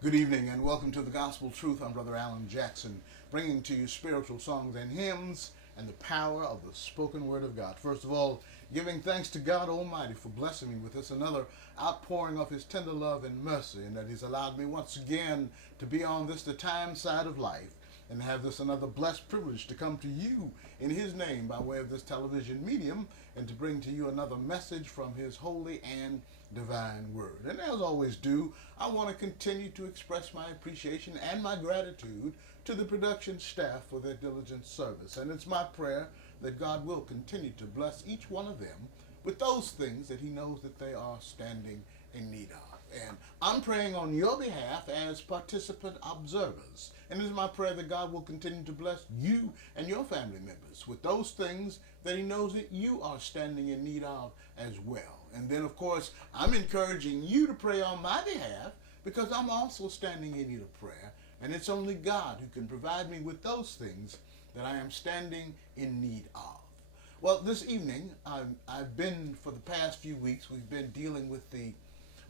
Good evening and welcome to the Gospel Truth. I'm Brother Alan Jackson, bringing to you spiritual songs and hymns and the power of the spoken word of God. First of all, giving thanks to God Almighty for blessing me with this another outpouring of His tender love and mercy, and that He's allowed me once again to be on this the time side of life and have this another blessed privilege to come to you in His name by way of this television medium and to bring to you another message from His holy and divine word. And as always do, I want to continue to express my appreciation and my gratitude to the production staff for their diligent service. And it's my prayer that God will continue to bless each one of them with those things that He knows that they are standing in need of. And I'm praying on your behalf as participant observers. And it's my prayer that God will continue to bless you and your family members with those things that He knows that you are standing in need of as well. And then, of course, I'm encouraging you to pray on my behalf because I'm also standing in need of prayer. And it's only God who can provide me with those things that I am standing in need of. Well, this evening, I've been, for the past few weeks, we've been dealing with the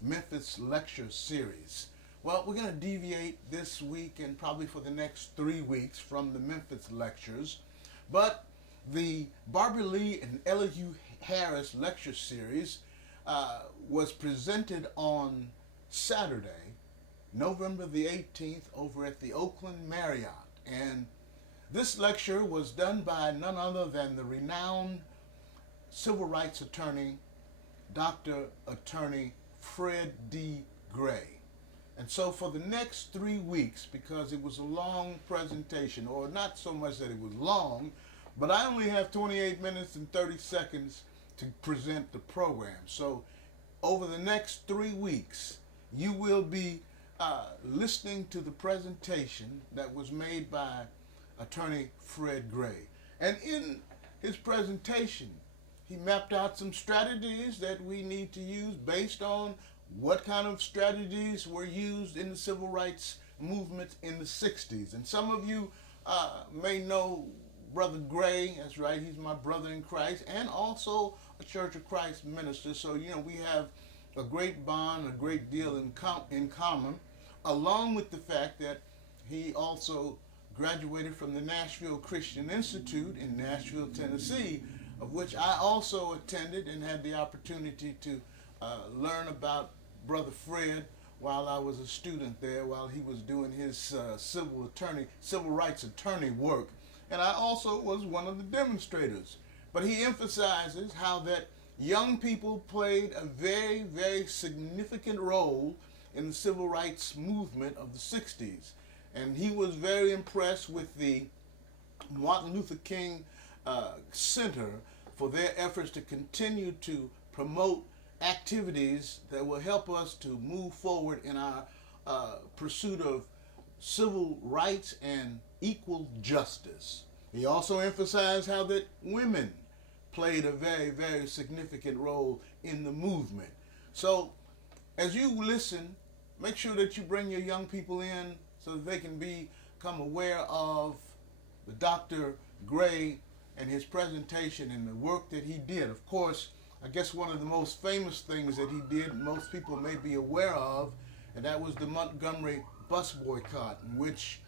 Memphis Lecture Series. Well, we're going to deviate this week and probably for the next 3 weeks from the Memphis Lectures. But the Barbara Lee and Elihu Harris Lecture Series was presented on Saturday, November the 18th, over at the Oakland Marriott. And this lecture was done by none other than the renowned civil rights attorney, Dr. Attorney Fred D. Gray. And so for the next 3 weeks, because it was a long presentation, or not so much that it was long, but I only have 28 minutes and 30 seconds to present the program. So over the next 3 weeks, you will be listening to the presentation that was made by Attorney Fred Gray. And in his presentation, he mapped out some strategies that we need to use based on what kind of strategies were used in the civil rights movement in the 60s. And some of you may know Brother Gray. That's right, he's my brother in Christ, and also a Church of Christ minister. So, we have a great bond, a great deal in common, along with the fact that he also graduated from the Nashville Christian Institute in Nashville, Tennessee, of which I also attended and had the opportunity to learn about Brother Fred while I was a student there, while he was doing his civil rights attorney work. And I also was one of the demonstrators. But he emphasizes how that young people played a very, very significant role in the civil rights movement of the 60s. And he was very impressed with the Martin Luther King Center for their efforts to continue to promote activities that will help us to move forward in our pursuit of civil rights and equal justice. He also emphasized how that women played a very, very significant role in the movement. So as you listen, make sure that you bring your young people in so that they can become aware of the Dr. Gray and his presentation and the work that he did. Of course, I guess one of the most famous things that he did, most people may be aware of, and that was the Montgomery bus boycott, in which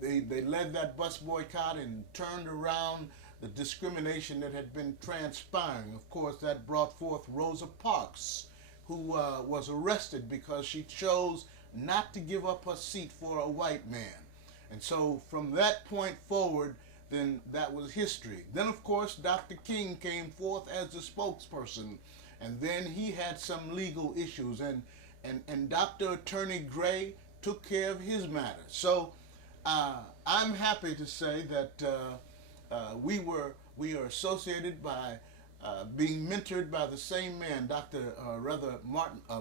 they led that bus boycott and turned around the discrimination that had been transpiring. Of course, that brought forth Rosa Parks, who was arrested because she chose not to give up her seat for a white man. And so from that point forward, then that was history. Then, of course, Dr. King came forth as the spokesperson, and then he had some legal issues, and Dr. Attorney Gray took care of his matter. So I'm happy to say that we are associated by being mentored by the same man,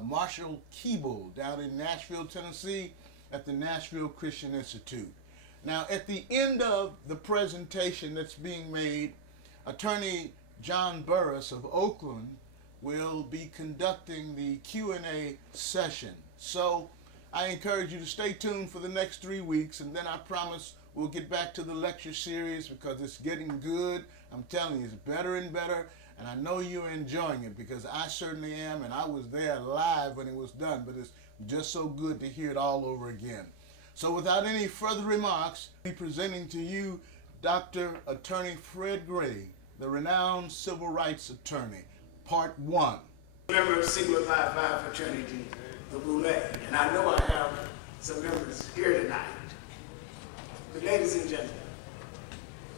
Marshall Keeble, down in Nashville, Tennessee, at the Nashville Christian Institute. Now, at the end of the presentation that's being made, Attorney John Burris of Oakland will be conducting the Q&A session. So I encourage you to stay tuned for the next 3 weeks, and then I promise we'll get back to the lecture series because it's getting good. I'm telling you, it's better and better, and I know you're enjoying it because I certainly am, and I was there live when it was done, but it's just so good to hear it all over again. So without any further remarks, I'll be presenting to you Dr. Attorney Fred Gray, the renowned civil rights attorney, part 1. Member of Sigma Phi Phi fraternity, the Boule, and I know I have some members here tonight. But ladies and gentlemen,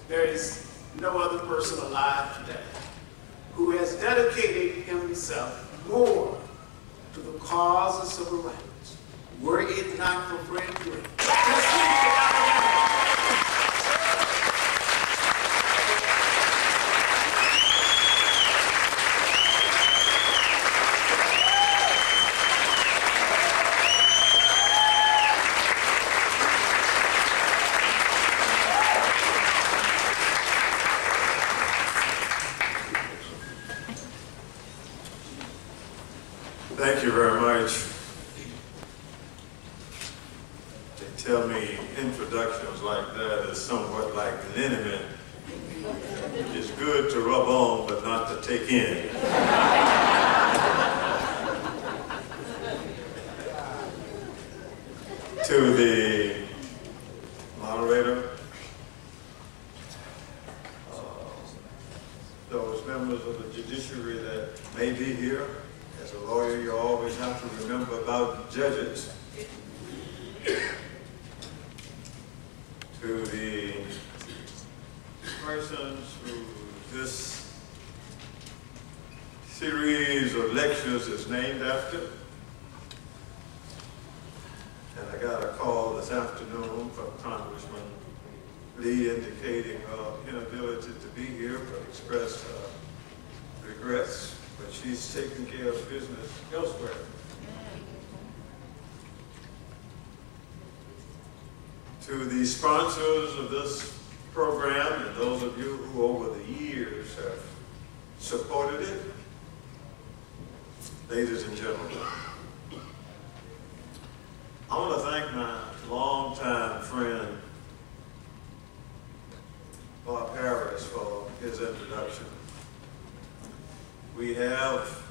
there is no other person alive today who has dedicated himself more to the cause of civil rights, were it not for Fred Gray. Thank you very much. They tell me introductions like that is somewhat like liniment. It's good to rub on, but not to take in. To the moderator, those members of the judiciary that may be here. As a lawyer, you always have to remember about judges. To the persons who this series of lectures is named after. And I got a call this afternoon from Congressman Lee indicating inability to be here, but expressed regrets. But she's taking care of business elsewhere. To the sponsors of this program and those of you who over the years have supported it, ladies and gentlemen, I want to thank my longtime friend, Bob Harris, for his introduction. We have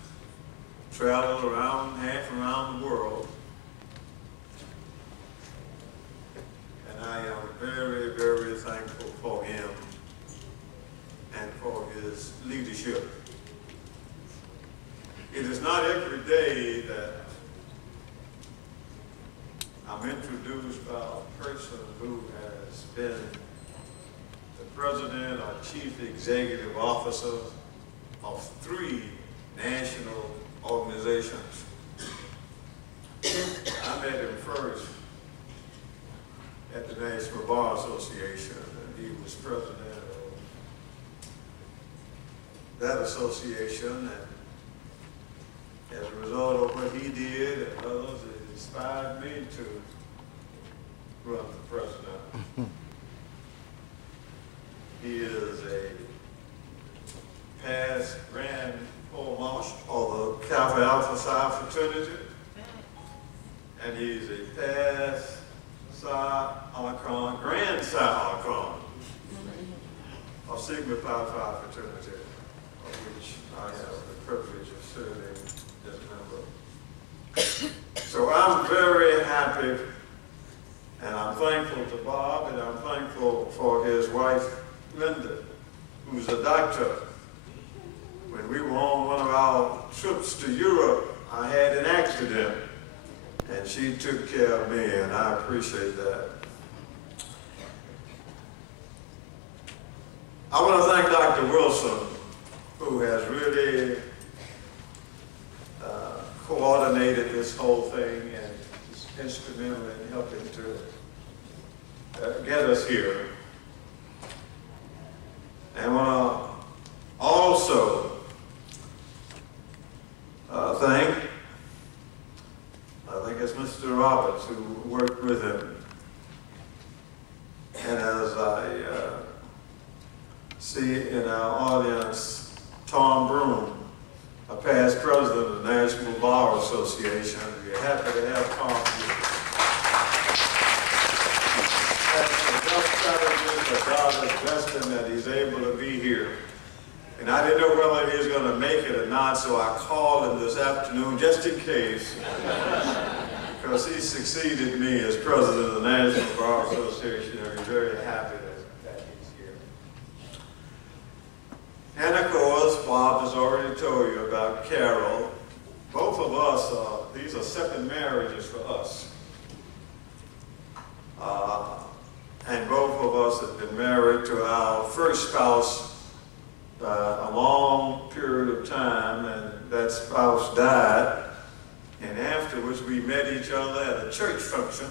traveled half around the world, and I am very, very thankful for him and for his leadership. It is not every day that I'm introduced by a person who has been the president or chief executive officer of 3 national organizations. I met him first at the National Bar Association, and he was president of that association, and as a result of what he did and others, it inspired me to run for president. He is a past Grand Provost Marshal of the Kappa Alpha Psi fraternity, and he's a past Psi Omicron, Grand Psi Omicron of Sigma Phi Phi fraternity, of which I have the privilege of serving as a member. So I'm very happy, and I'm thankful to Bob, and I'm thankful for his wife, Linda, who's a doctor. When we were on one of our trips to Europe, I had an accident, and she took care of me, and I appreciate that. I want to thank Dr. Wilson, who has really coordinated this whole thing and is instrumental in helping to get us here. And I want to also work with him. And as I see in our audience, Tom Broom, a past president of the National Bar Association. We're happy to have Tom here. But God has blessed him that he's able to be here. And I didn't know whether he was going to make it or not, so I called him this afternoon just in case, because he succeeded me as president of the National Bar Association, and we're very happy that he's here. And of course, Bob has already told you about Carol. Both of us, these are second marriages for us. And both of us have been married to our first spouse a long period of time, and that spouse died. And afterwards, we met each other at a church function,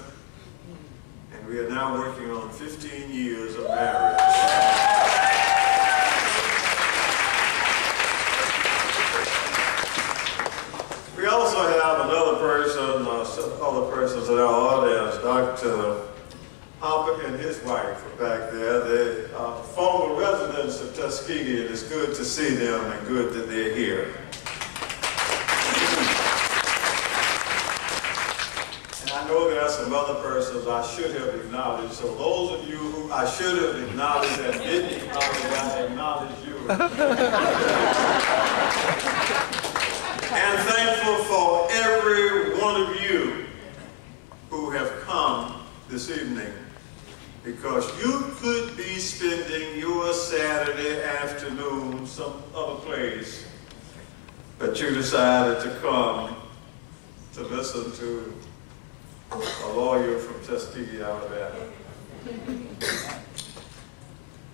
and we are now working on 15 years of marriage. We also have another person, other persons in our audience, Dr. Hopper and his wife are back there. They are former residents of Tuskegee, and it's good to see them and good that they're here. And I know there are some other persons I should have acknowledged, so those of you who I should have acknowledged and didn't acknowledge, I acknowledge you. And thankful for every one of you who have come this evening, because you could be spending your Saturday afternoon some other place, but you decided to come to listen to a lawyer from Tuskegee, Alabama.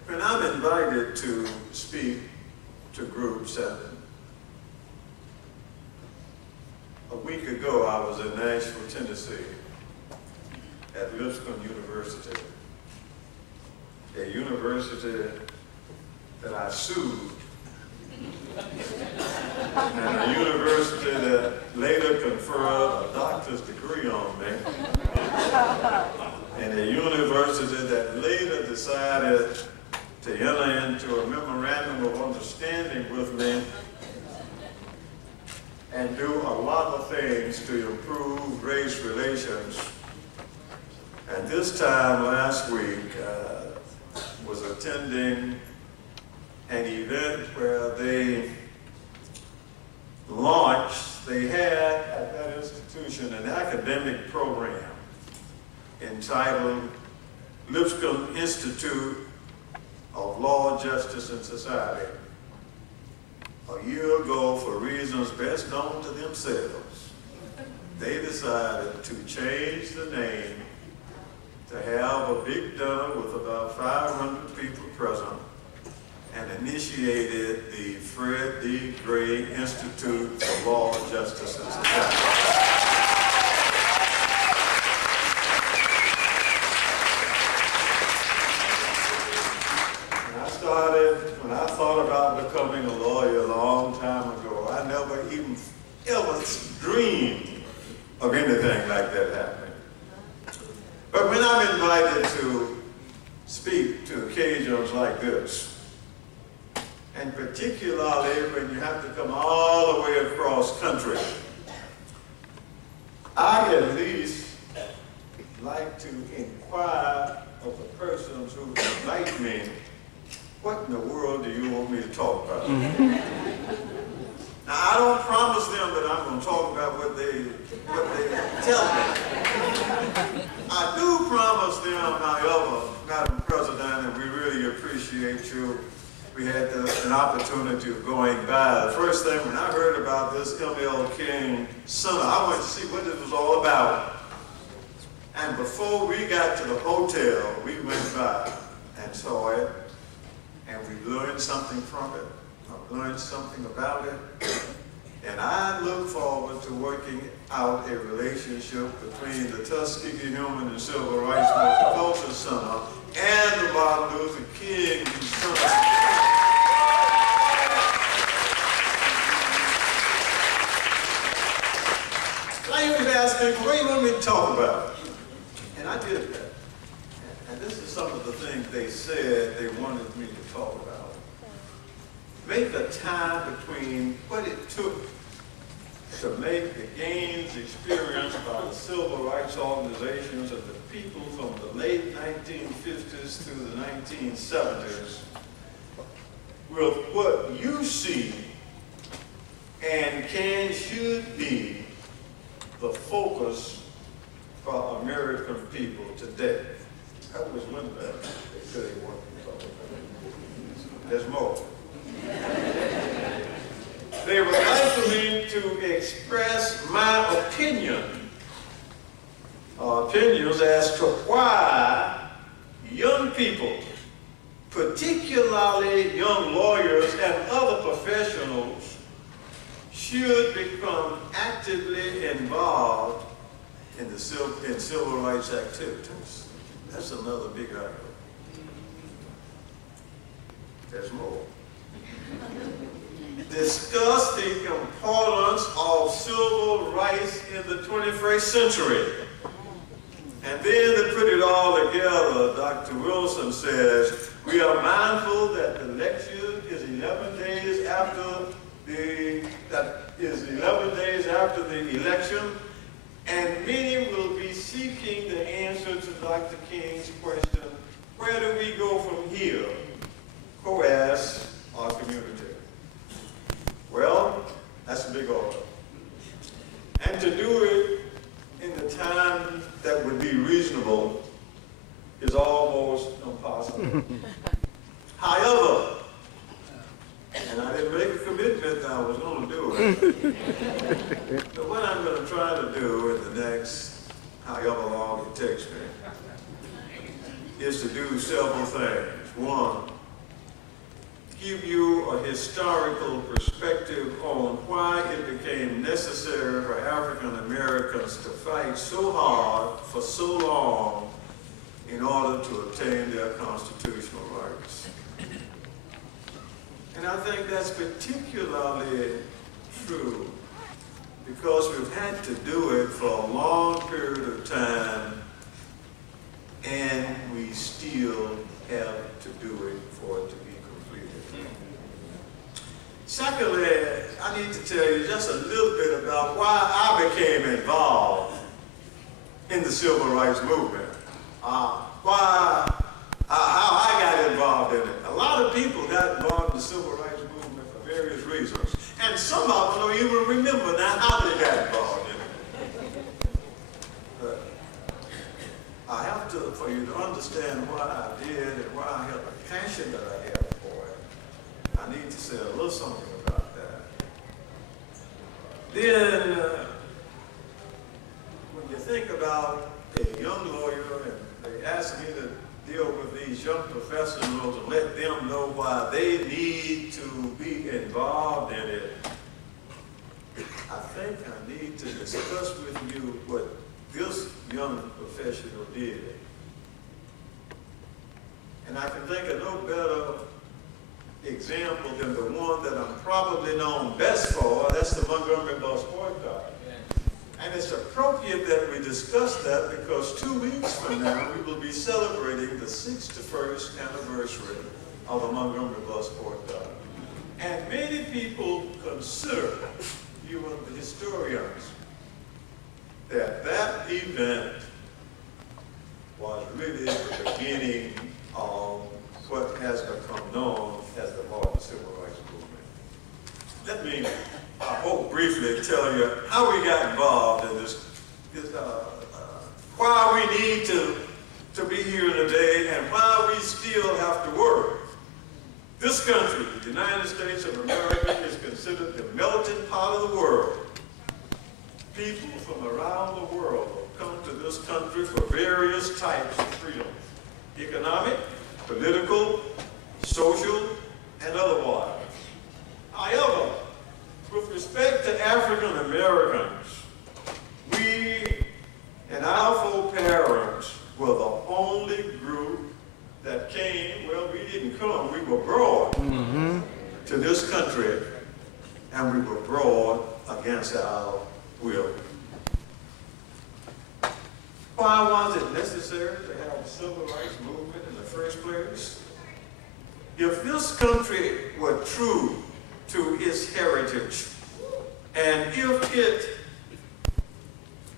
When I'm invited to speak to groups, and a week ago I was in Nashville, Tennessee, at Lipscomb University, a university that I sued, and a university that later conferred a doctor's degree on me, and a university that later decided to enter into a memorandum of understanding with me and do a lot of things to improve race relations. And this time last week, was attending an event where they had at that institution an academic program entitled Lipscomb Institute of Law, Justice, and Society. A year ago, for reasons best known to themselves, they decided to change the name to have a big dinner with about 500 people present, and initiated the Fred D. Gray Institute for Law, Justice, and Society. When I thought about becoming a lawyer a long time ago, I never even ever dreamed of anything like that happening. But when I'm invited to speak to occasions like this, and particularly when you have to come all the way across country, I at least like to inquire of the persons who invite me, what in the world do you want me to talk about? Now, I don't promise them that I'm going to talk about what they tell me. I do promise them, however, Madam President, and we really appreciate you. We had an opportunity of going by. The first thing, when I heard about this M.L. King Center, I went to see what it was all about. And before we got to the hotel, we went by and saw it, and we learned something from it. I learned something about it. And I look forward to working out a relationship between the Tuskegee Human and Civil Rights Multicultural Center and the Martin Luther King Center. I even asked people, what do you want me to talk about? make a tie between what it took to make the gains experienced by the civil rights organizations of the people from the late 1950s through the 1970s with what you see and should be the focus for American people today. That was one thing they said they wanted. There's more. They would like for me to express my opinions as to why young people, particularly young lawyers and other professionals, should become actively involved in civil rights activities. That's another big item. There's more. Discuss the importance of civil rights in the 21st century. And then to put it all together, Dr. Wilson says, we are mindful that the election is 11 days after the election, and many will be seeking the answer to Dr. King's question, where do we go from here, as our community? Well, that's a big order. And to do it in the time that would be reasonable is almost impossible. However, and I didn't make a commitment that I was going to do it, but what I'm going to try to do in the next, however long it takes me, is to do several things. One, give you a historical perspective on why it became necessary for African Americans to fight so hard for so long in order to obtain their constitutional rights. And I think that's particularly true because we've had to do it for a long period of time, and we still have to do it for it to be completed. Secondly, I need to tell you just a little bit about why I became involved in the civil rights movement. How I got involved in it. A lot of people got involved in the civil rights movement for various reasons. And some of them don't even remember now how they got involved in it. But I have to, for you to understand what I did and why I have the passion that I have for it, I need to say a little something about that. Then, when you think about a young lawyer and they ask me to deal with these young professionals and let them know why they need to be involved in it, I think I need to discuss with you what this young professional did. And I can think of no better example than the one that I'm probably known best for. That's the Montgomery bus boycott. And it's appropriate that we discuss that because 2 weeks from now we will be celebrating the 61st anniversary of the Montgomery bus boycott. And many people consider, even the historians, that that event was really the beginning of what has become known as the modern civil rights movement. Let me, I hope, briefly tell you how we got involved in this, why we need to be here today and why we still have to work. This country, the United States of America, is considered the melting pot of the world. People from around the world have come to this country for various types of freedom: economic, political, social, and otherwise. However, with respect to African Americans, we and our foreparents were the only group that came, well, we didn't come, we were brought to this country, and we were brought against our will. Why was it necessary to have a civil rights movement in the first place? if this country were true to its heritage, and if it,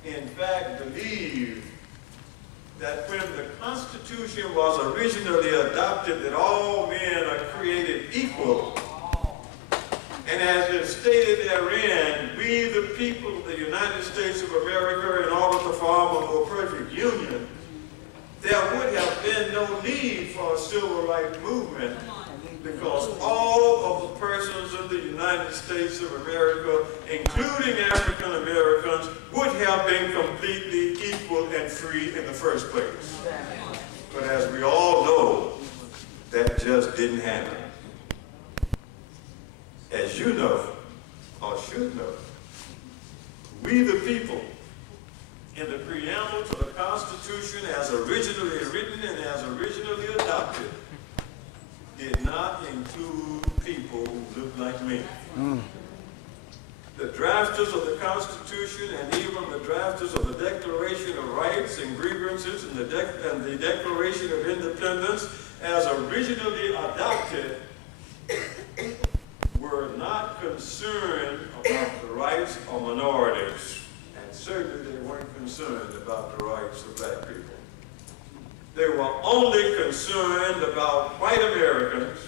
in fact, believed that when the Constitution was originally adopted, that all men are created equal, and as is stated therein, we the people of the United States of America, in order to form a more perfect union, there would have been no need for a civil rights movement, because all of the persons in the United States of America, including African Americans, would have been completely equal and free in the first place. But as we all know, that just didn't happen. As you know, or should know, we the people, in the preamble to the Constitution as originally written and as originally adopted, did not include people who look like me. The drafters of the Constitution and even the drafters of the Declaration of Rights and Grievances and the Declaration of Independence as originally adopted were not concerned about the rights of minorities, and certainly they weren't concerned about the rights of black people. They were only concerned about white Americans,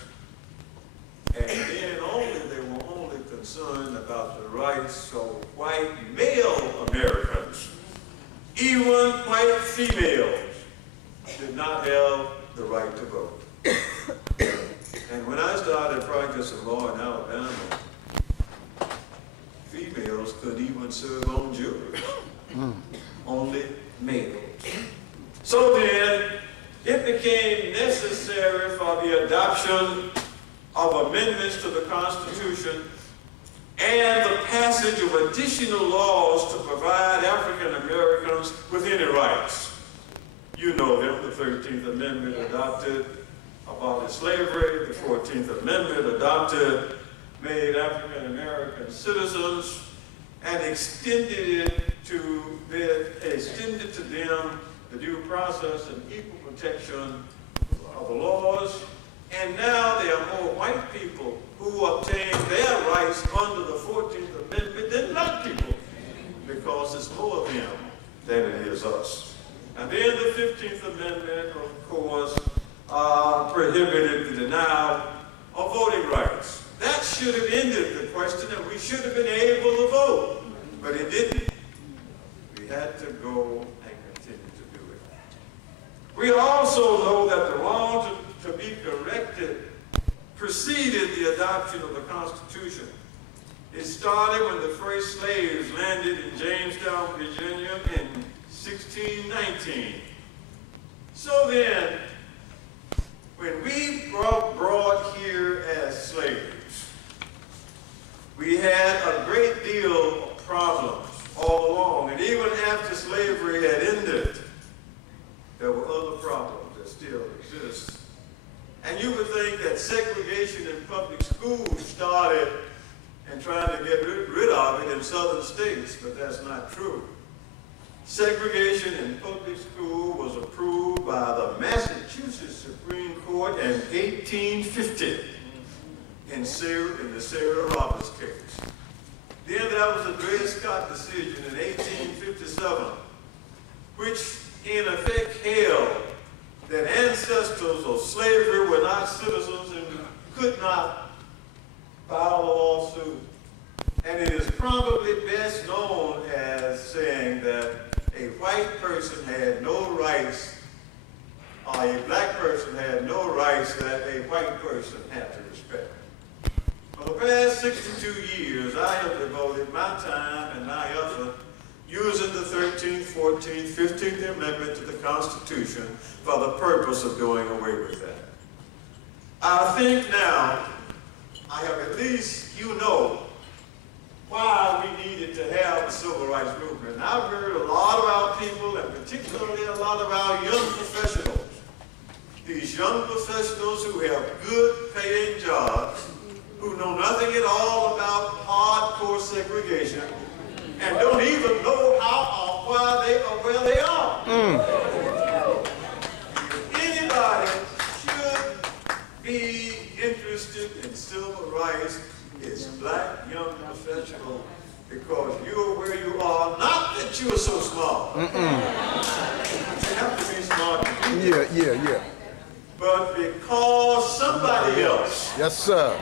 and then they were only concerned about the rights of white male Americans. Even white females did not have the right to vote. And when I started practicing law in Alabama, females couldn't even serve on juries, only males. So then, it became necessary for the adoption of amendments to the Constitution and the passage of additional laws to provide African Americans with any rights. You know them, the 13th Amendment adopted abolished slavery, the 14th Amendment adopted made African American citizens and extended to them the due process and equal protection of the laws. And now there are more white people who obtain their rights under the 14th Amendment than black people, because it's more of them than it is us. And then the 15th Amendment, of course, prohibited the denial of voting rights. That should have ended the question, and we should have been able to vote, but it didn't. We had to go and continue to do it. We also know that the wrong to be corrected preceded the adoption of the Constitution. It started when the first slaves landed in Jamestown, Virginia in 1619. So then, when we brought here as slaves, we had a great deal of problems all along. And even after slavery had ended, there were other problems that still exist. And you would think that segregation in public schools started in trying to get rid of it in southern states, but that's not true. Segregation in public school was approved by the Massachusetts Supreme Court in 1850 in the Sarah Roberts case. Then there was the Dred Scott decision in 1857, which in effect held that ancestors of slavery were not citizens and could not file a lawsuit. And it is probably best known as saying that a white person had no rights, or a black person had no rights that a white person had to respect. For the past 62 years, I have devoted my time and my effort using the 13th, 14th, 15th Amendment to the Constitution for the purpose of doing away with that. I think now I have at least, why we needed to have the civil rights movement. And I've heard a lot of our people, and particularly a lot of our young professionals, these young professionals who have good paying jobs, who know nothing at all about hardcore segregation, and don't even know how or why they are where they are. Anybody should be Yeah. but because somebody else Yes, sir.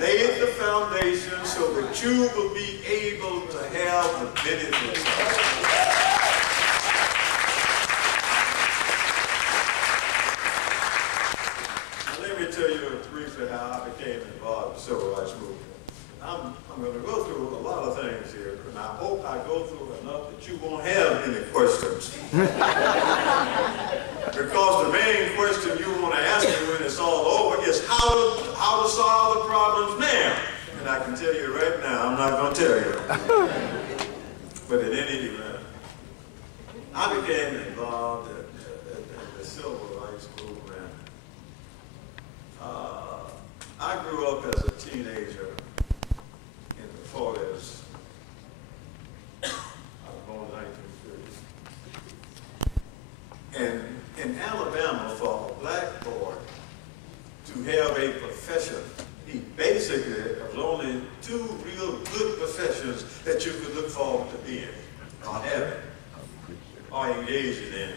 laid the foundation so that you will be able to have the benefits of it. Now, let me tell you briefly how I became involved in the civil rights movement. I'm going to go through a lot of things here, and I hope I go through enough that you won't have any questions. Because the main question you want to ask me when it's all over is how to solve the problems now. And I can tell you right now, I'm not going to tell you. But in any event, I became involved in the civil rights movement. I grew up as a teenager in the 40s. I was born in 1930. And in Alabama, for a black boy to have a profession, there was only two real good professions that you could look forward to being, or having, or engaging in.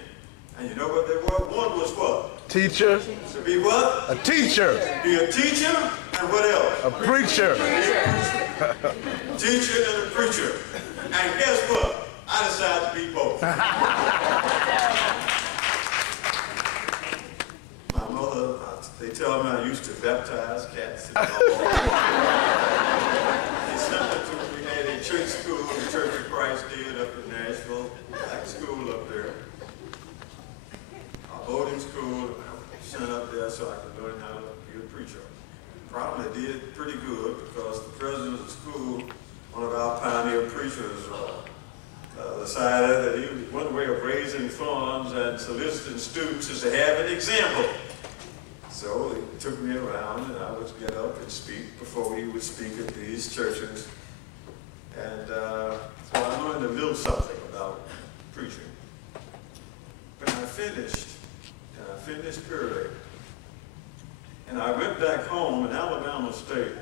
And you know what they were? One was what? Teacher. To be what? A teacher. Be a teacher, and what else? A preacher. Teacher and a preacher. And guess what? I decided to be both. My mother, they tell me I used to baptize cats and dogs. They sent me to, we had a church school, the Church of Christ did up in Nashville, black school up there. A boarding school, sent up there so I could learn how to be a preacher. Probably did pretty good because the president of the school, one of our pioneer preachers, decided that one way of raising funds and soliciting students is to have an example. So he took me around and I would get up and speak before he would speak at these churches. And so I learned a little something about preaching. When I finished early, and I went back home in Alabama State.